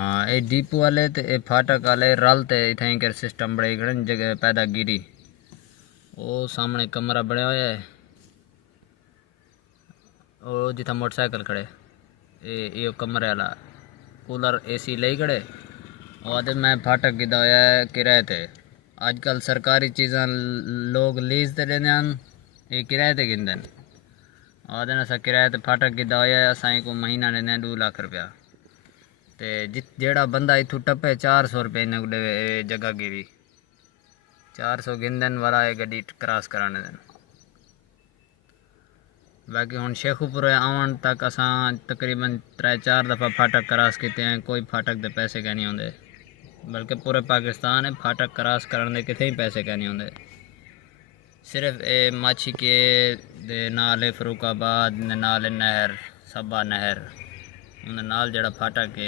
हाँ ये डिपो वाले तो ये फाटक वाले रल तो इतना कर सिस्टम बड़े घड़न जगह पैदा गिरी। वो सामने कमरा बना हुआ है, वो जिथा मोटरसाइकिल खड़े ये कमरे वाला कूलर एसी ले खड़े। और मैं फाटक गिदा होया है किराए ते। आजकल सरकारी चीज़ा लोग लीज ते लेने ये किराए ते गिनते हैं। और असा किराए ते फाटक गिदा होया है असां को महीना देने 2 लाख रुपया। ते जेड़ा बंदा इथू टपे 400 रुपये इन्हें दे जगह गिरी 400 गिनदन वाला है गड्डी क्रॉस कराने दिन। बाकी हुन शेखुपुर आवन तक असां तकरीबन 3-4 दफ़ा फाटक क्रॉस किते हैं, कोई फाटक दे पैसे कह नहीं होंगे। बल्कि पूरे पाकिस्तान है फाटक क्रॉस करने कितने ही पैसे कह नहीं होंगे। सिर्फ ए माछी के दे नाल फरूकाबाद नाल नहर सबा नहर उन नाल जड़ा फाटक है